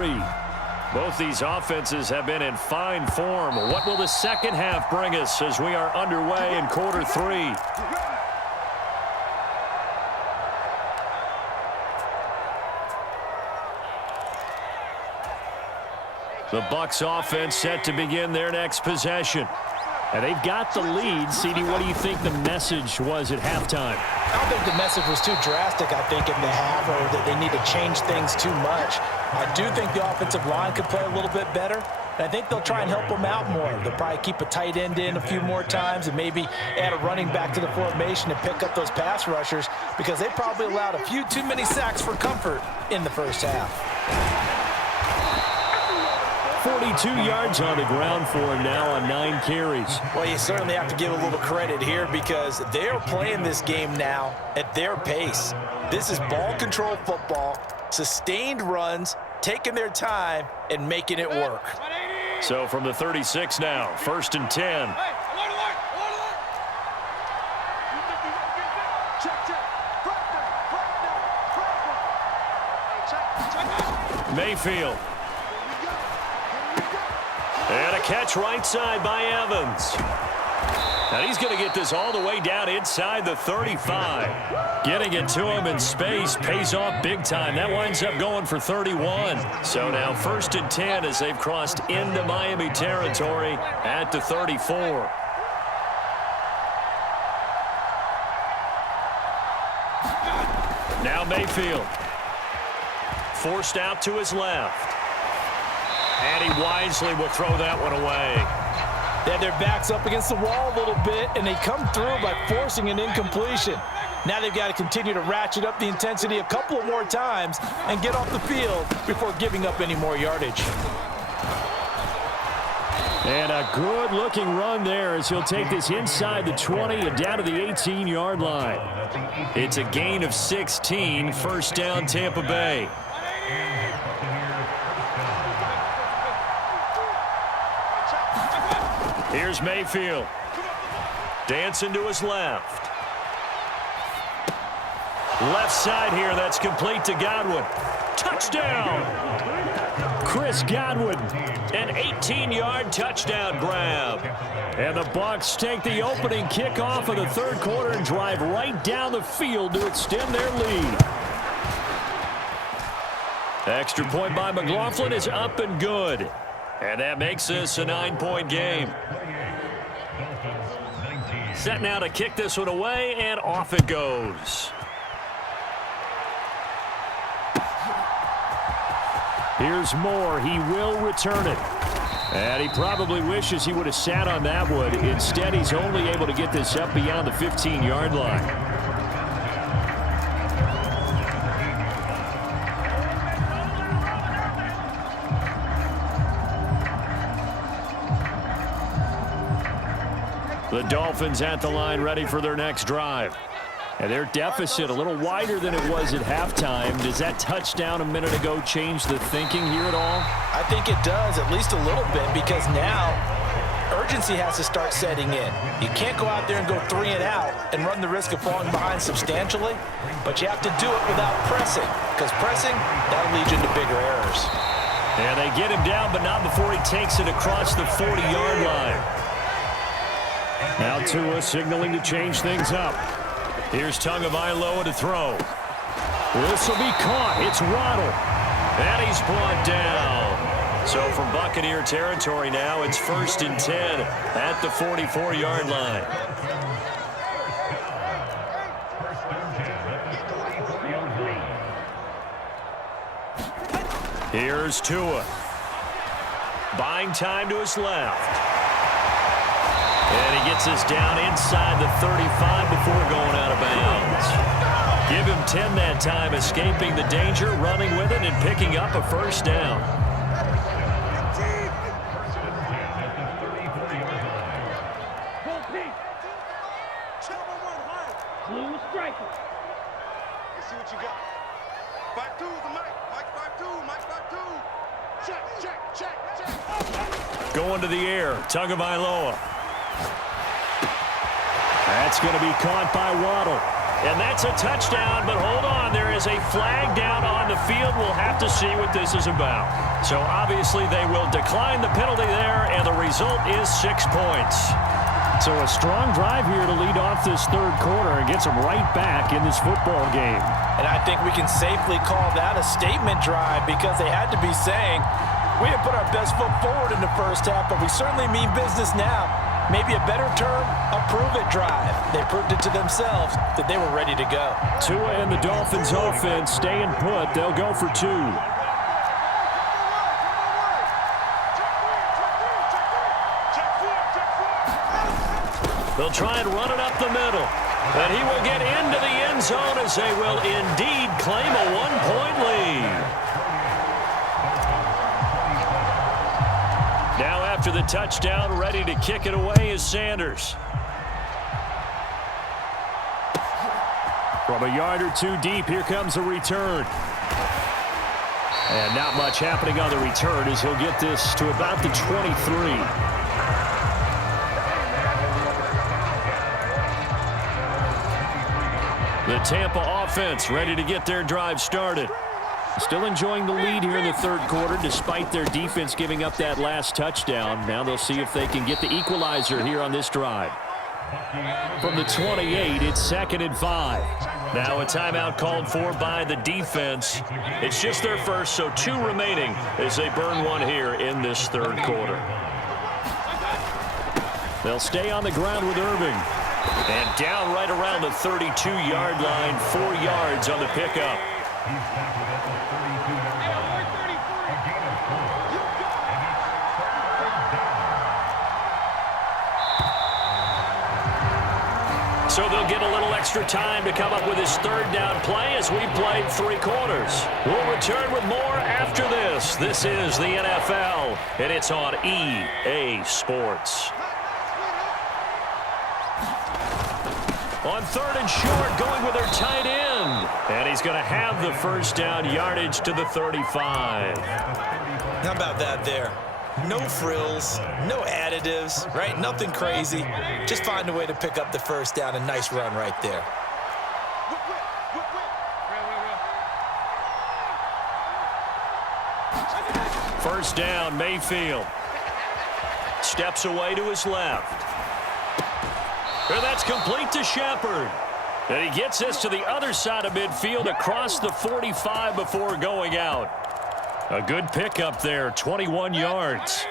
Both these offenses have been in fine form. What will the second half bring us as we are underway in quarter three? The Bucs offense set to begin their next possession. And they've got the lead. CD, what do you think the message was at halftime? I don't think the message was too drastic, I think, in the half, or that they need to change things too much. I do think the offensive line could play a little bit better. And I think they'll try and help them out more. They'll probably keep a tight end in a few more times and maybe add a running back to the formation and pick up those pass rushers because they probably allowed a few too many sacks for comfort in the first half. 42 yards on the ground for him now on 9 carries. Well, you certainly have to give a little credit here because they're playing this game now at their pace. This is ball control football, sustained runs, taking their time, and making it work. So from the 36 now, 1st and 10. Mayfield. And a catch right side by Evans. And he's going to get this all the way down inside the 35. Getting it to him in space pays off big time. That winds up going for 31. So now 1st and 10 as they've crossed into Miami territory at the 34. Now Mayfield. Forced out to his left. And he wisely will throw that one away. They had their backs up against the wall a little bit, and they come through by forcing an incompletion. Now they've got to continue to ratchet up the intensity a couple of more times and get off the field before giving up any more yardage. And a good-looking run there as he'll take this inside the 20 and down to the 18-yard line. It's a gain of 16, 1st down Tampa Bay. Here's Mayfield. Dancing to his left. Left side here, that's complete to Godwin. Touchdown! Chris Godwin, an 18-yard touchdown grab. And the Bucs take the opening kickoff of the 3rd quarter and drive right down the field to extend their lead. Extra point by McLaughlin is up and good. And that makes this a 9-point game. Set now to kick this one away, and off it goes. Here's Moore. He will return it. And he probably wishes he would have sat on that one. Instead, he's only able to get this up beyond the 15-yard line. The Dolphins at the line ready for their next drive. And their deficit a little wider than it was at halftime. Does that touchdown a minute ago change the thinking here at all? I think it does, at least a little bit, because now urgency has to start setting in. You can't go out there and go 3 and out and run the risk of falling behind substantially, but you have to do it without pressing, because pressing, that'll lead you into bigger errors. And they get him down, but not before he takes it across the 40-yard line. Now Tua signaling to change things up. Here's Tagovailoa to throw. This will be caught. It's Waddle. And he's brought down. So from Buccaneer territory now, it's 1st and 10 at the 44-yard line. Here's Tua. Buying time to his left. And he gets us down inside the 35 before going out of bounds. Give him 10 that time, escaping the danger, running with it, and picking up a 1st down. See what you got. 5-2 is the mic. Mike 5-2. Mike 5-2. Check. Going to the air. Tagovailoa. That's going to be caught by Waddle. And that's a touchdown, but hold on. There is a flag down on the field. We'll have to see what this is about. So obviously they will decline the penalty there, and the result is 6 points. So a strong drive here to lead off this third quarter and gets them right back in this football game. And I think we can safely call that a statement drive because they had to be saying, we didn't put our best foot forward in the first half, but we certainly mean business now. Maybe a better term, a prove-it drive. They proved it to themselves that they were ready to go. Tua and the Dolphins offense staying put. They'll go for 2. They'll try and run it up the middle. And he will get into the end zone as they will indeed claim a 1-point lead. Now after the touchdown, ready to kick it away is Sanders. From a yard or 2 deep, here comes a return. And not much happening on the return as he'll get this to about the 23. The Tampa offense ready to get their drive started. Still enjoying the lead here in the third quarter despite their defense giving up that last touchdown. Now they'll see if they can get the equalizer here on this drive. From the 28, it's 2nd and 5. Now a timeout called for by the defense. It's just their first, so 2 remaining as they burn one here in this third quarter. They'll stay on the ground with Irving. And down right around the 32-yard line, 4 yards on the pickup. So they'll get a little extra time to come up with his third down play as we played 3 quarters. We'll return with more after this. This is the NFL, and it's on EA Sports. On 3rd and short, going with their tight end. And he's going to have the first down yardage to the 35. How about that there? No frills, no additives, right? Nothing crazy. Just find a way to pick up the first down. A nice run right there. First down, Mayfield. Steps away to his left. And that's complete to Shepard. And he gets this to the other side of midfield across the 45 before going out. A good pickup there, 21 yards.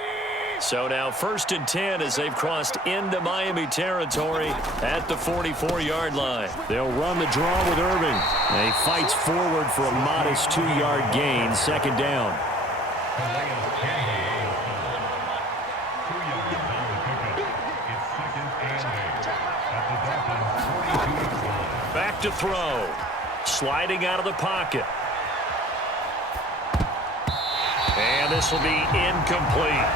So now 1st and 10 as they've crossed into Miami territory at the 44-yard line. They'll run the draw with Irving. And he fights forward for a modest 2-yard gain, 2nd down. Back to throw. Sliding out of the pocket. And this will be incomplete.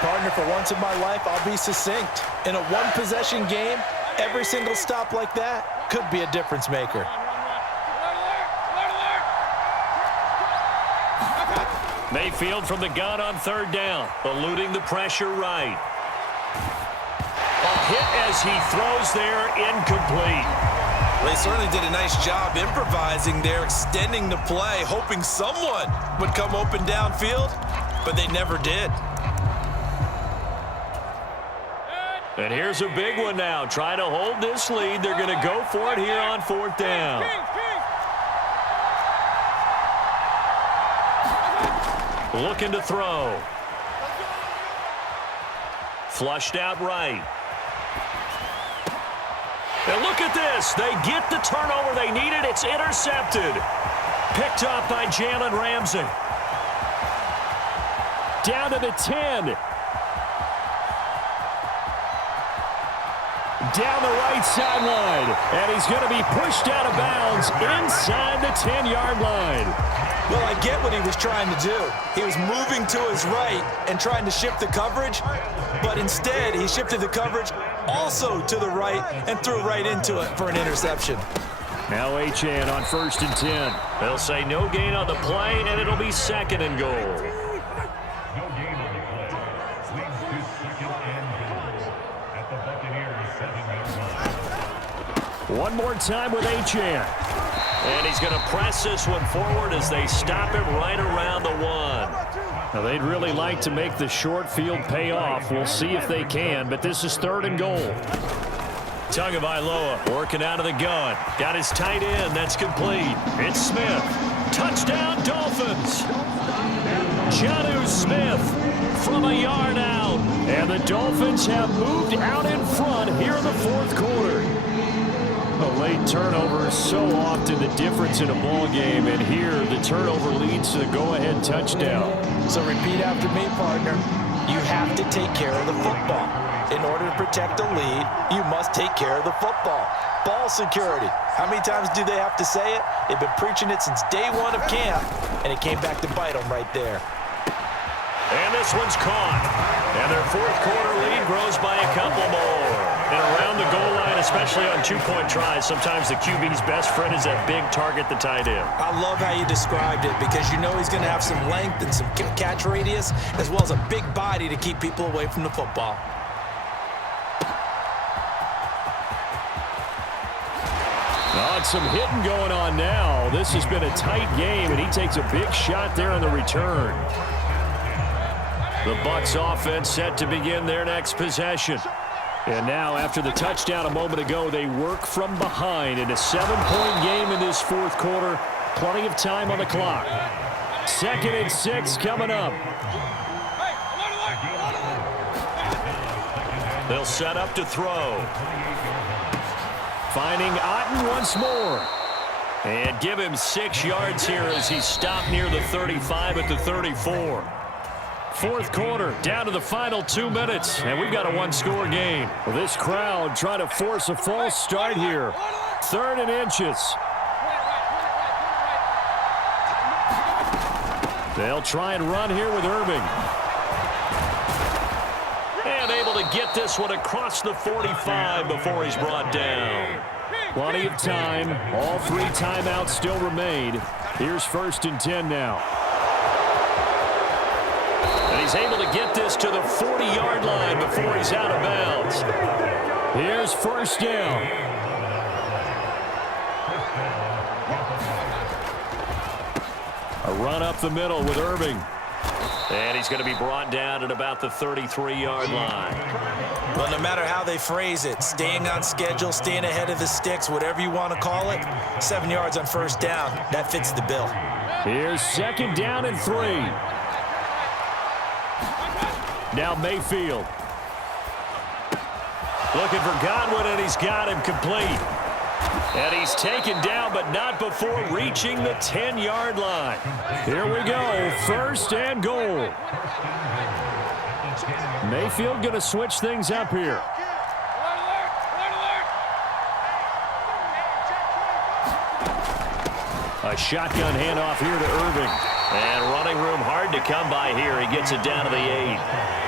Partner, for once in my life, I'll be succinct. In a one-possession game, every single stop like that could be a difference maker. Mayfield from the gun on 3rd down, eluding the pressure right. A hit as he throws there, incomplete. They certainly did a nice job improvising there, extending the play, hoping someone would come open downfield, but they never did. And here's a big one now. Trying to hold this lead. They're going to go for it here on 4th down. Looking to throw. Flushed out right. And look at this. They get the turnover they needed. It's intercepted. Picked up by Jalen Ramsey. Down to the 10. Down the right sideline. And he's going to be pushed out of bounds inside the 10-yard line. Well, I get what he was trying to do. He was moving to his right and trying to shift the coverage, but instead he shifted the coverage also to the right and threw right into it for an interception. Now Achane on 1st and 10. They'll say no gain on the play, and it'll be 2nd and goal. One more time with Achane. And he's going to press this one forward as they stop him right around the 1. Now, they'd really like to make the short field pay off. We'll see if they can, but this is 3rd and goal. Tagovailoa working out of the gun. Got his tight end. That's complete. It's Smith. Touchdown, Dolphins. Jonnu Smith from a yard out. And the Dolphins have moved out in front here in the 4th quarter. A late turnover is so often the difference in a ball game, and here the turnover leads to the go-ahead touchdown. So repeat after me, partner. You have to take care of the football. In order to protect a lead, you must take care of the football. Ball security. How many times do they have to say it? They've been preaching it since day 1 of camp, and it came back to bite them right there. And this one's caught. And their 4th quarter lead grows by a couple more. And around the goal line, especially on 2-point tries, sometimes the QB's best friend is that big target, the tight end. I love how you described it because you know he's going to have some length and some catch radius as well as a big body to keep people away from the football. Oh, it's some hitting going on now. This has been a tight game, and he takes a big shot there on the return. The Bucs offense set to begin their next possession. And now, after the touchdown a moment ago, they work from behind in a 7-point game in this 4th quarter. Plenty of time on the clock. 2nd and 6 coming up. They'll set up to throw. Finding Otten once more. And give him 6 yards here as he's stopped near the 35 at the 34. 4th quarter, down to the final 2 minutes, and we've got a 1-score game. Well, this crowd trying to force a false start here. 3rd and inches. They'll try and run here with Irving. And able to get this one across the 45 before he's brought down. Plenty of time. All 3 timeouts still remain. Here's 1st and 10 now. And he's able to get this to the 40-yard line before he's out of bounds. Here's 1st down. A run up the middle with Irving. And he's going to be brought down at about the 33-yard line. Well, no matter how they phrase it, staying on schedule, staying ahead of the sticks, whatever you want to call it, 7 yards on 1st down, that fits the bill. Here's 2nd down and 3. Now Mayfield. Looking for Godwin, and he's got him complete. And he's taken down, but not before reaching the 10-yard line. Here we go, 1st and goal. Mayfield going to switch things up here. A shotgun handoff here to Irving. And running room hard to come by here. He gets it down to the 8.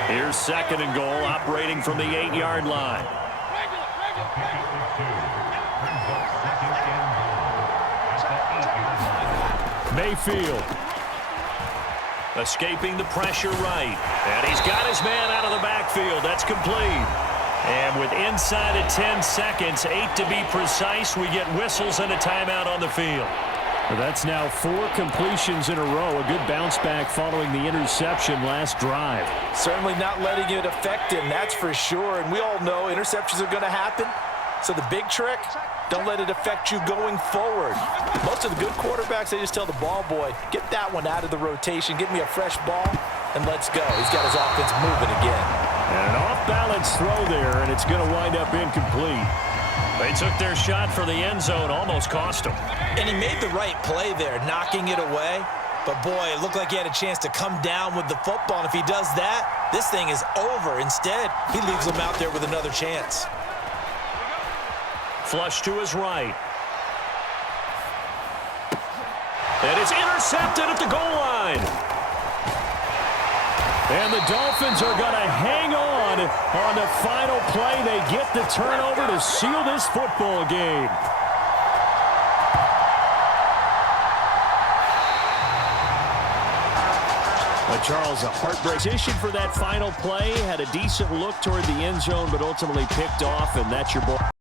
Here's 2nd and goal, operating from the 8-yard line. Mayfield. Escaping the pressure right. And he's got his man out of the backfield. That's complete. And with inside of 10 seconds, 8 to be precise, we get whistles and a timeout on the field. Well, that's now 4 completions in a row. A good bounce back following the interception last drive. Certainly not letting it affect him, that's for sure. And we all know interceptions are going to happen. So the big trick, don't let it affect you going forward. Most of the good quarterbacks, they just tell the ball boy, get that one out of the rotation, give me a fresh ball, and let's go. He's got his offense moving again. And an off-balance throw there, and it's going to wind up incomplete. They took their shot for the end zone, almost cost him. And he made the right play there, knocking it away. But, boy, it looked like he had a chance to come down with the football. And if he does that, this thing is over. Instead, he leaves him out there with another chance. Flush to his right. And it's intercepted at the goal line. And the Dolphins are going to hang on the final play. They get the turnover to seal this football game. Charles, a heartbreak position for that final play. Had a decent look toward the end zone, but ultimately picked off, and that's your ball.